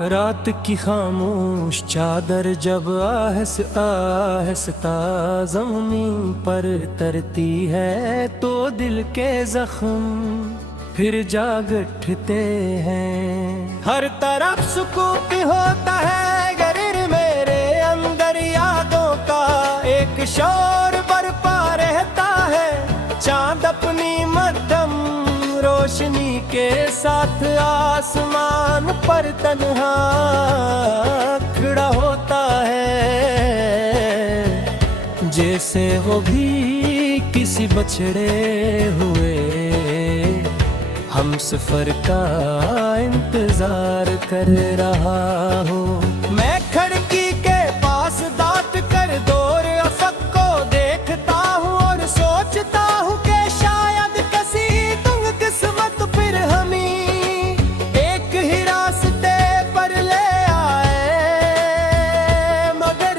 रात की खामोश चादर जब आहिस्ता ज़मीन पर तरती है तो दिल के जख्म फिर जाग उठते हैं। हर तरफ सुकून होता है गरीर मेरे अंदर, यादों का एक शोर बरपा रहता है। चांद अपनी मध्यम रोशनी के साथ आसमान पर तन्हा खड़ा होता है, जैसे वो भी किसी बछड़े हुए हम सफर का इंतजार कर रहा हो। मैं खिड़की के पास दांत कर दूर अफक को देखता हूँ और सोचता हूँ कि शायद किसी तुम किस्मत फिर हमें एक ही रास्ते पर ले आए, मगर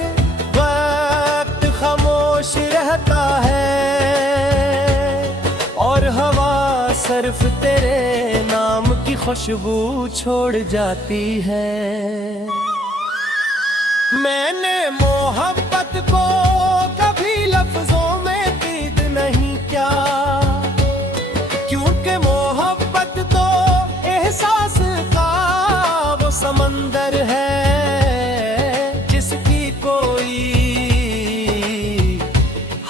वक्त खामोश रहता है और हवा सिर्फ तेरे नाम की खुशबू छोड़ जाती है। मैंने मोहब्बत को कभी लफ्जों में कीद नहीं किया, क्योंकि मोहब्बत तो एहसास का वो समंदर है जिसकी कोई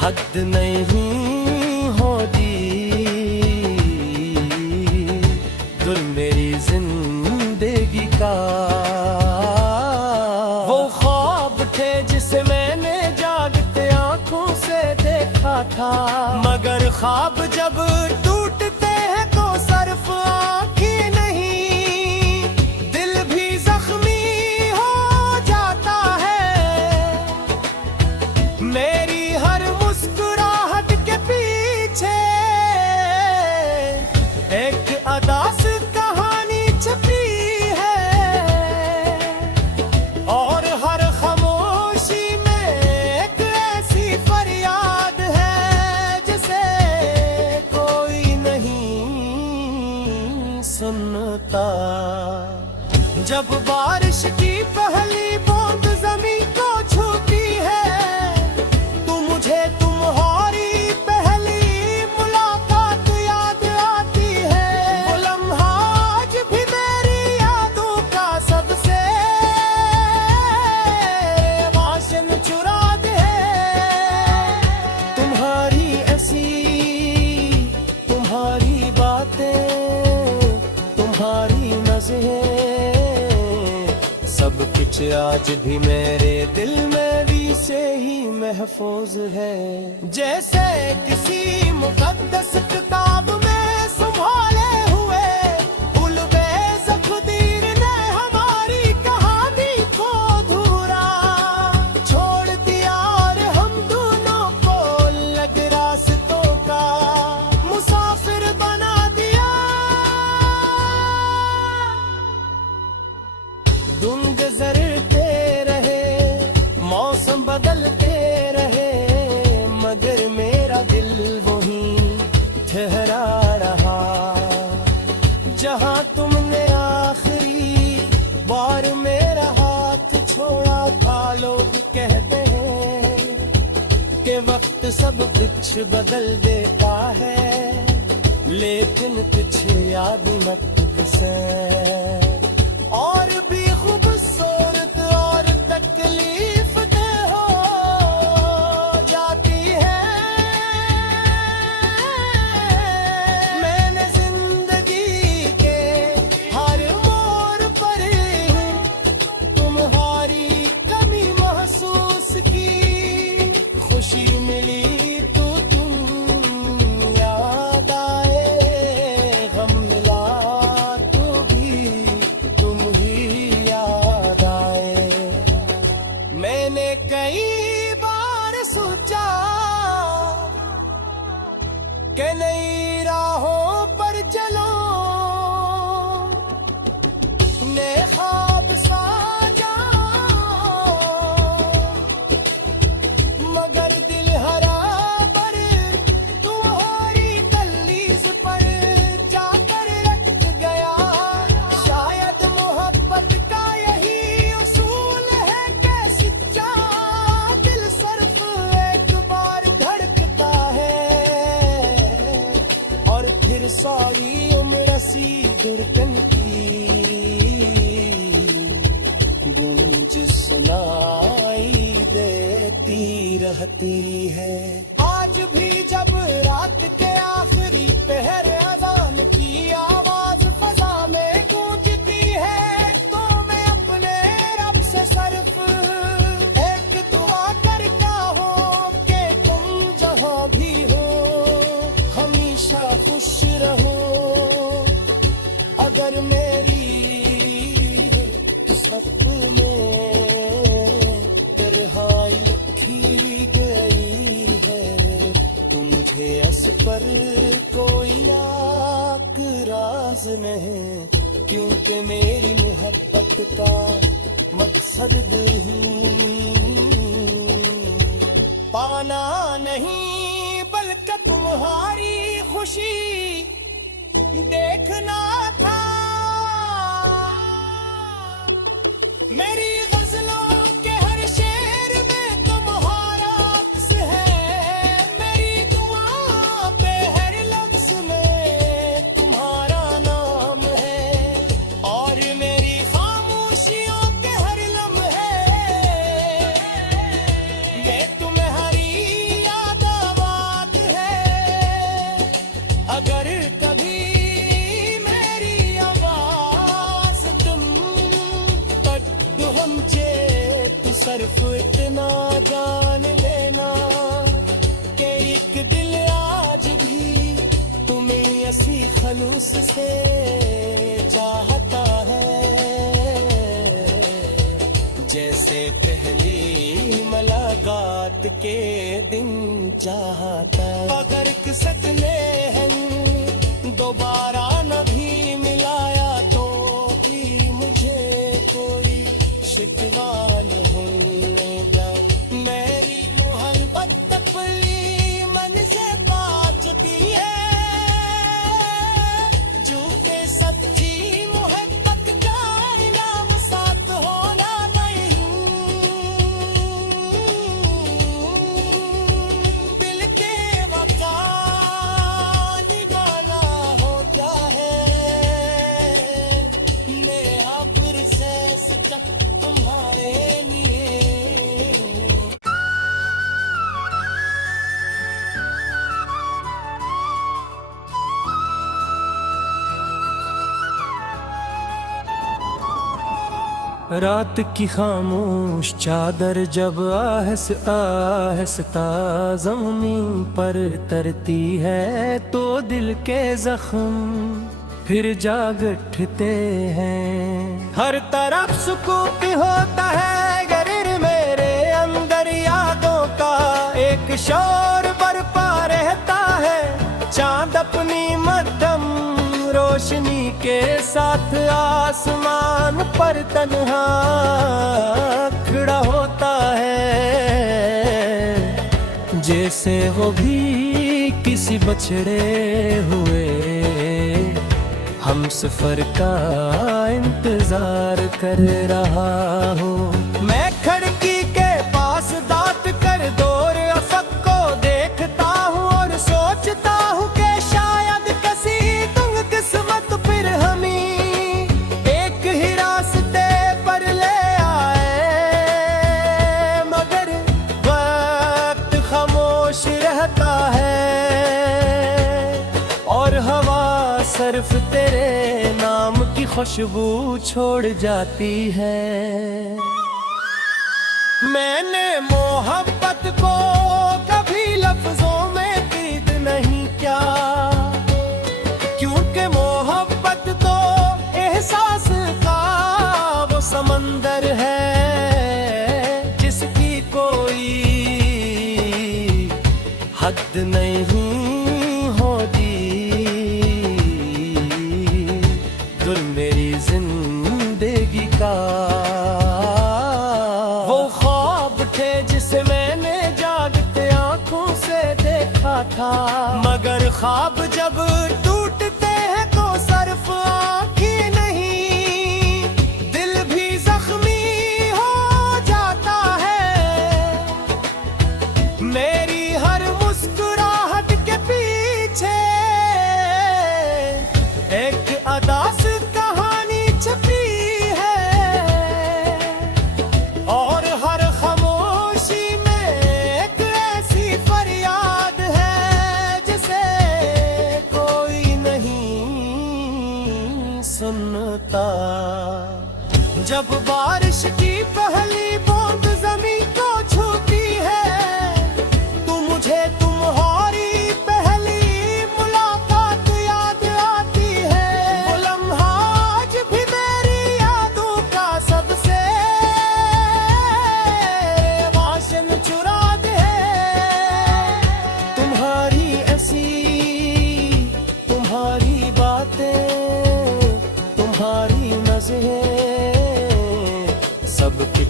हद नहीं होती। मेरी जिंदगी का वो ख्वाब थे जिसे मैंने जागते आंखों से देखा था, मगर ख्वाब जब टूटते हैं तो सिर्फ आंखें नहीं दिल भी जख्मी हो जाता है। मेरी हर मुस्कुराहट के पीछे एक अदास कहानी छुपी है और हर खामोशी में एक ऐसी फरियाद है जिसे कोई नहीं सुनता। जब बारिश की पहली बूंद जमीन को छूती है तो मुझे तुम्हारी पहली मुलाकात याद आती है। वो लम्हा आज भी मेरी यादों का सबसे वाशन चुरा दे। तुम्हारी ऐसी तुम्हारी बातें तुम्हारी नज़रें सब कुछ आज भी मेरे दिल में भी से ही महफूज है, जैसे किसी मुकद्दस किताब में संभाले हुए उल्वे ज़ख़दीर ने हमारी कहानी को अधूरा छोड़ दिया और हम दोनों को अलग रास्तों का मुसाफिर बना दिया। दिन गुज़रते रहे मौसम बदलते रहे, मगर मेरा दिल वहीं ठहरा रहा जहां तुमने आखिरी बार मेरा हाथ छोड़ा था। लोग कहते हैं कि वक्त सब कुछ बदल देता है, लेकिन कुछ याद मत से और भी खूबसूरत और तकलीफ हो जाती है। मैंने जिंदगी के हर मोड़ पर तुम्हारी कमी महसूस की, खुशी मिली तो तुम याद आए, गम मिला तो भी तुम ही याद आए। मैंने कई बार सोचा कि नई राहों पर चलो, नए ख्वाब साजा, मगर दिल हरा पर तुम्हारी दहलीज पर जाकर रख गया। शायद मोहब्बत का धड़कन की गूंज सुनाई देती रहती है। आज भी जब रात के आखिरी पहर अज़ान की आवाज फजा में गूंजती है, तो मैं अपने रब से सिर्फ एक दुआ करता हूँ कि तुम जहाँ भी हो हमेशा खुश रहो। अगर मेरी किस्मत में तन्हाई लिखी गई है, तो मुझे इस पर कोई नाराज नहीं, क्योंकि मेरी मोहब्बत का मकसद पाना नहीं बल्कि तुम्हारी खुशी देखना था। मेरी गजलों के हर शेर में तुम्हारा अक्स है, मेरी दुआ पे हर लफ्ज में तुम्हारा नाम है, और मेरी खामोशियों के हर लम्हे में तुम्हारी याद आबाद है। अगर कभी मेरी आवाज तुम कद्दू हमसे तो सिर्फ इतना जान लेना कि एक दिल आज भी तुम्हें ऐसी खलूस से चाहता है, जैसे पहली मुलाकात के दिन चाहता। अगर किस्मत ने हम दोबारा न भी मिलाया तो भी मुझे कोई शिकवा नहीं जा। मेरी मोहब्बत अपनी मन से पा चुकी है, झूठे सच्ची मोहब्बत का इनाम साथ होना नहीं। दिल के वफा दीवाना हो क्या है, मैं आखिर से तक तुम्हारे लिए। रात की खामोश चादर जब आहिस्ता ज़मीन पर तरती है, तो दिल के जख्म फिर जाग उठते हैं। हर तरफ सुकून होता है गरीर मेरे अंदर, यादों का एक शोर बरपा रहता है। चांद अपनी मध्यम रोशनी के साथ आसमान पर तन्हा खड़ा होता है, जैसे वो भी किसी बछड़े हुए हम सफर का इंतजार कर रहा हूँ। मैं खिड़की के पास दांत कर दूर अफक को देखता हूँ और सोचता हूँ कि शायद किसी तुम किस्मत फिर हमें एक ही रास्ते पर ले आए, मगर वक्त खामोश रहता है और हवा सिर्फ तेरे नाम की खुशबू छोड़ जाती है। मैंने मोहब्बत को कभी लफ्जों में कीद नहीं क्या, क्योंकि मोहब्बत तो एहसास का वो समंदर है, जिसकी कोई हद नहीं होती। मेरी जिंदगी का वो ख्वाब थे जिसे मैंने जागते आंखों से देखा था, मगर ख्वाब जब टूटते हैं तो सिर्फ आंखें नहीं, दिल भी जख्मी हो जाता है। मेरी हर मुस्कुराहट के पीछे एक अदा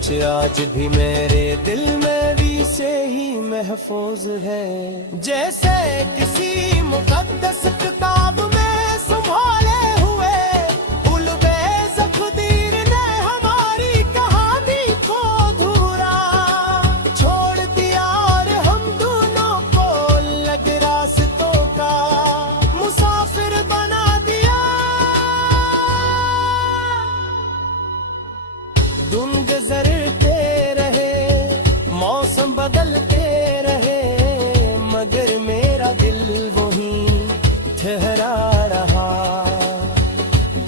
कुछ आज भी मेरे दिल में भी से ही महफूज है। जैसे किसी मुकद्दस किताब में संभाले हुए उलवे ज़फ़दीर ने हमारी कहानी को अधूरा छोड़ दिया और हम दोनों को लग रास्तों का मुसाफिर बना दिया। दिन गुज़रते रहे, मौसम बदलते रहे, मगर मेरा दिल वहीं ठहरा रहा।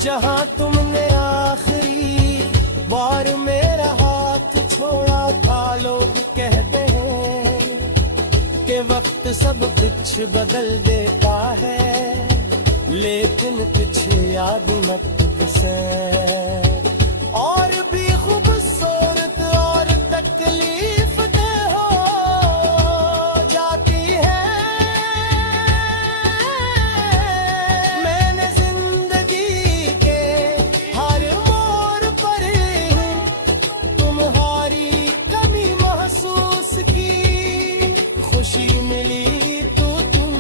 जहाँ तुमने आखिरी बार मेरा हाथ छोड़ा था, लोग कहते हैं कि वक्त सब कुछ बदल देता है, लेकिन कुछ याद मत से और भी खूबसूरत और तकलीफ हो जाती है। मैंने जिंदगी के हर मोड़ पर तुम्हारी कमी महसूस की, खुशी मिली तो तुम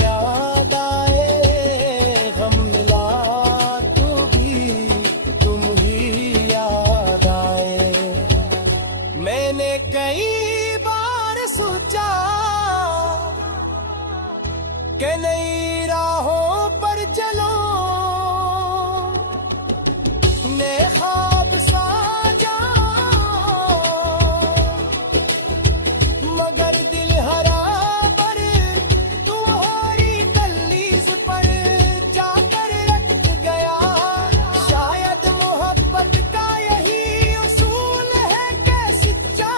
याद आए, गम मिला तो भी तुम ही याद आए। मैंने कई बार सोचा कि नई राहों पर चलो, नए ख्वाब साजा, मगर दिल हरा पर तुम्हारी दहलीज पर जाकर रट गया। शायद मोहब्बत का यही उसूल है कि सच्चा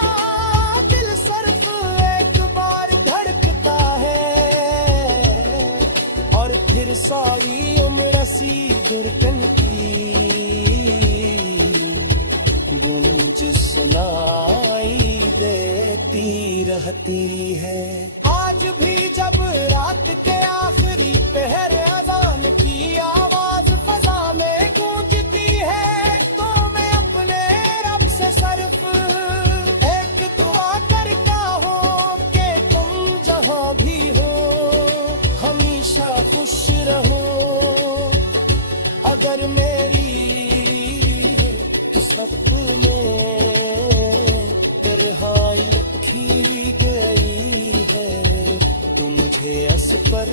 दिल सिर्फ एक बार धड़कता है और फिर सारी उम्र सी धड़कन की गूंज सुनाई देती रहती है। आज भी जब रात के आखिरी पहर अज़ान की आवाज फजा में गूंजती है, तो मैं अपने रब से सिर्फ एक दुआ करता हूँ कि तुम जहाँ भी हो हमेशा खुश रहो। अगर मेरी सपने तन्हाई रखी गई है, तो मुझे इस पर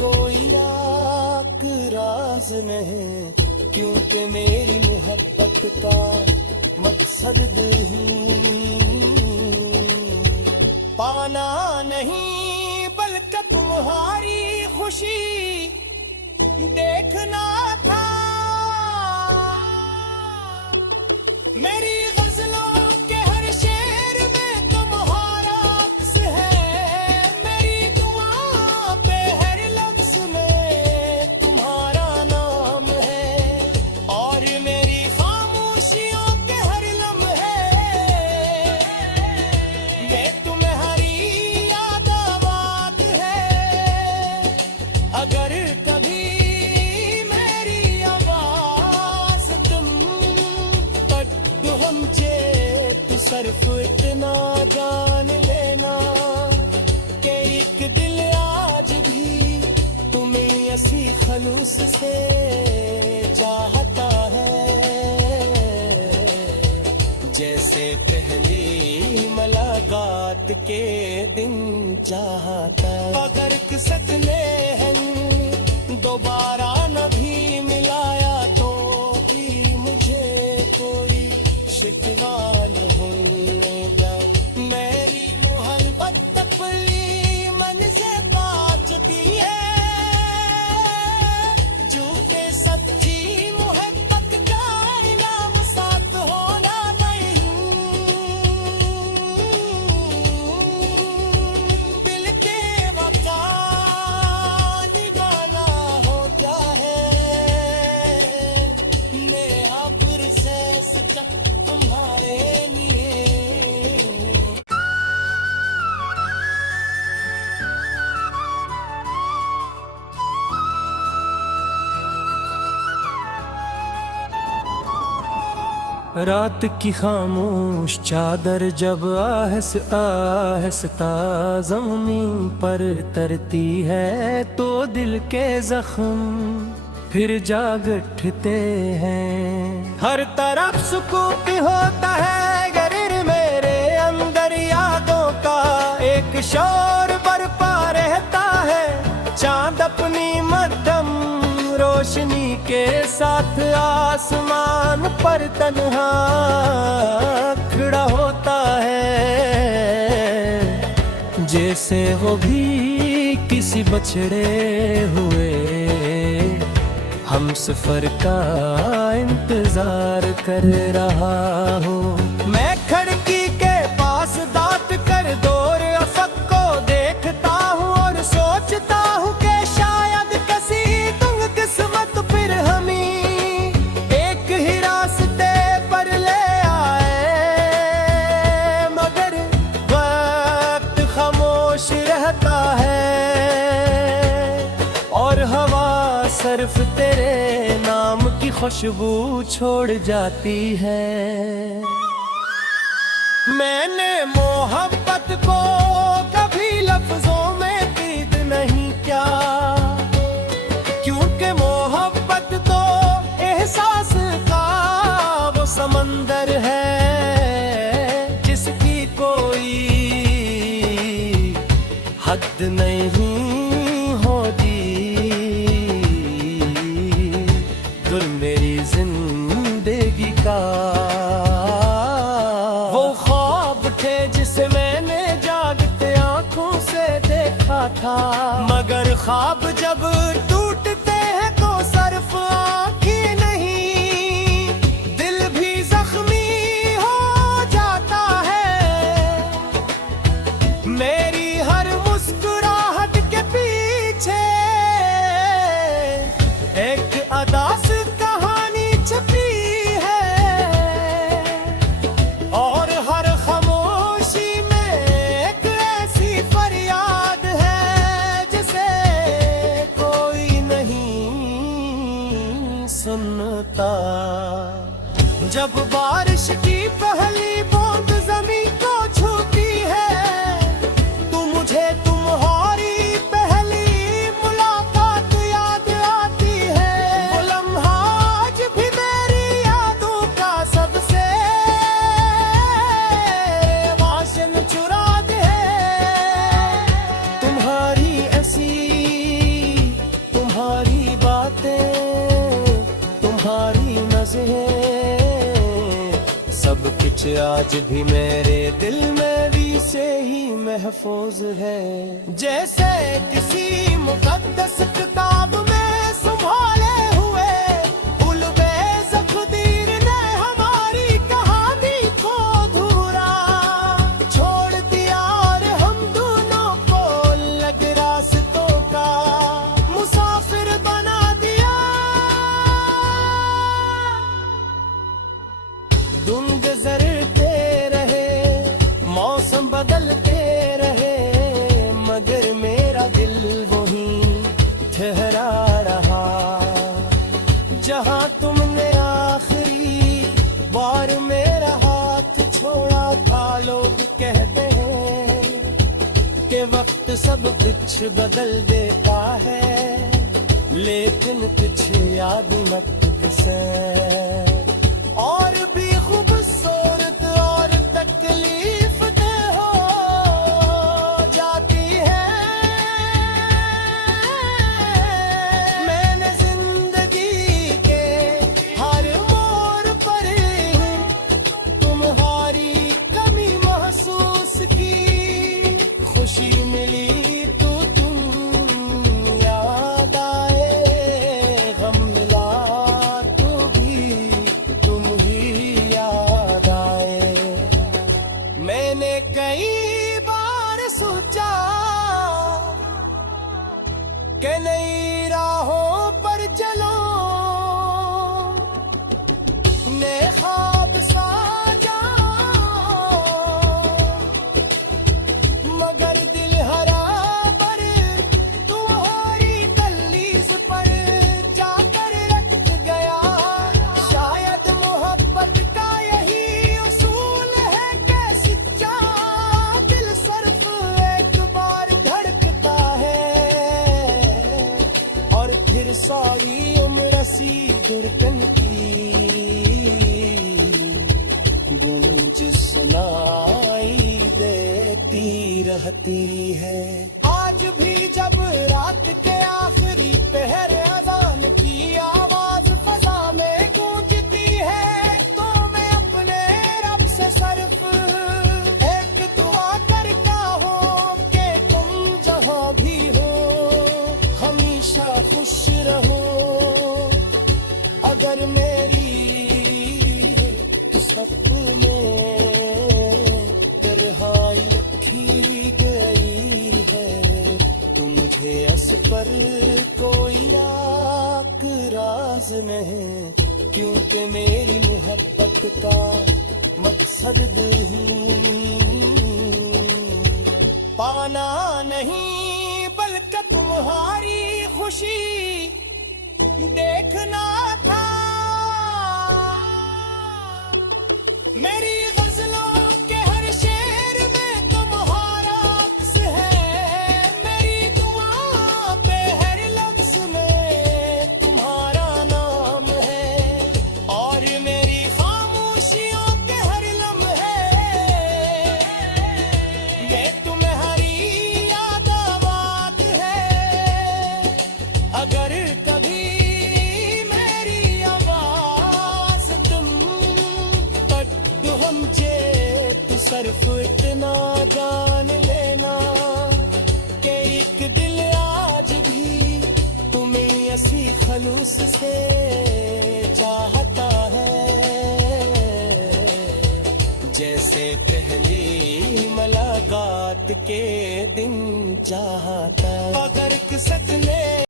कोई राग राज नहीं, क्योंकि मेरी मोहब्बत का मकसद नहीं पाना नहीं, बल्कि तुम्हारी खुशी देखना था। मेरी गज़लों के हर शेर में तुम्हारा अक्स है, मेरी दुआ पे हर लफ्ज़ में तुम्हारा नाम है, और मेरी खामोशियों के हर लम्हे में तुम्हारी याद आबाद है। अगर कभी मेरी आवाज़ तुम कद्दू समझे तो सिर्फ इतना जान लेना कि एक दिल आज भी तुम्हें ऐसी खलूस से चाहता है, जैसे पहली मुलाकात के दिन चाहता। अगर किस्मत ने हम दोबारा न भी मिलाया तो भी मुझे कोई शिकवा नहीं, मेरी मोहब्बत अपनी मन से बात चुकी है, झूठे सच्ची मोहब्बत का इनाम साथ होना नहीं। दिल के वफा दीवाना हो क्या है, मैं अब से तुम्हारे लिए रात की खामोश चादर जब आहिस्ता ज़मीन पर तरती है तो दिल के जख्म फिर जाग उठते हैं। हर तरफ सुकून होता है गरीर मेरे अंदर यादों का एक शोर बरपा रहता है। चांद अपनी मध्यम रोशनी के साथ आसमान पर तन्हा खड़ा होता है, जैसे वो भी किसी बछड़े हुए हम सफर का इंतजार कर रहा हो। मैं खिड़की के पास दांत कर दूर अफक को देखता हूँ और सोचता हूँ कि शायद किसी तुंग किस्मत फिर हमें एक ही रास्ते पर ले आए, मगर वक्त खामोश रहता है और हवा सिर्फ तेरे नाम की खुशबू छोड़ जाती है। मैंने मोहब्बत को कभी लफ्जों में कीद नहीं किया, क्योंकि मोहब्बत तो एहसास का वो समंदर है जिसकी कोई हद नहीं होती। मेरी जिंदगी का वो ख्वाब थे जिसे मैंने जागते आंखों से देखा था, मगर ख्वाब जब टूटते हैं तो सिर्फ आंखें नहीं दिल भी जख्मी हो जाता है। मेरी हर मुस्कुराहट के पीछे एक अदास कहानी छुपी है और हर खामोशी में एक ऐसी फरियाद है जिसे कोई नहीं सुनता। जब बारिश की पहली बूंद जमीन को छूती है तो मुझे तुम्हारी पहली मुलाकात याद आती है। वो लम्हा आज भी मेरी यादों का सबसे वाशन चुरा दे। तुम्हारी ऐसी तुम्हारी बातें तुम्हारी नज़रें सब कुछ आज भी मेरे दिल में भी से ही महफूज है, जैसे किसी मुकद्दस किताब में संभाले हुए उलवे ज़क़दीर ने हमारी कहानी को अधूरा छोड़ दिया और हम दोनों को अलग रास्तों का मुसाफिर बना दिया। दिन गुज़रते रहे मौसम बदलते रहे, मगर मेरा दिल वहीं ठहरा रहा जहाँ तुमने आखिरी बार मेरा हाथ छोड़ा था। लोग कहते हैं कि वक्त सब कुछ बदल देता है, लेकिन कुछ याद वक्त से और भी खूबसूरत और तकलीफ हो जाती है। मैंने जिंदगी के हर मोड़ पर तुम्हारी कमी महसूस की, खुशी मिली तो तुम याद आए, गम मिला तो भी तुम ही याद आए। मैंने कई बार सोचा कि नई राहों पर चलो, नए ख्वाब साजा, मगर दिल हरा पर तुम्हारी दहलीज पर जाकर रख गया। शायद मोहब्बत का रहती है। आज भी जब रात के आखिरी पहर अजान की आवाज फजा में गूंजती है, तो मैं अपने रब से सर्फ एक दुआ करता हूँ कि तुम जहाँ भी हो हमेशा खुश रहो। अगर मेरी सपने तरहाई रखी गई है, तो मुझे अस पर कोई आक राज नहीं, क्योंकि मेरी मोहब्बत का मकसद पाना नहीं बल्कि तुम्हारी खुशी देखना था। मेरी गजलों के हर शेर में तुम्हारा अक्स है, मेरी दुआ पे हर लफ्ज में तुम्हारा नाम है, और मेरी खामोशियों के हर लम्हे में तुम्हारी याद आबाद है। अगर कभी मेरी आवाज तुम समझे तो सिर्फ इतना जान लेना कि एक दिल आज भी तुम्हें ऐसी खलूस से चाहता है, जैसे पहली मुलाकात के दिन चाहता। अगर किस्मत ने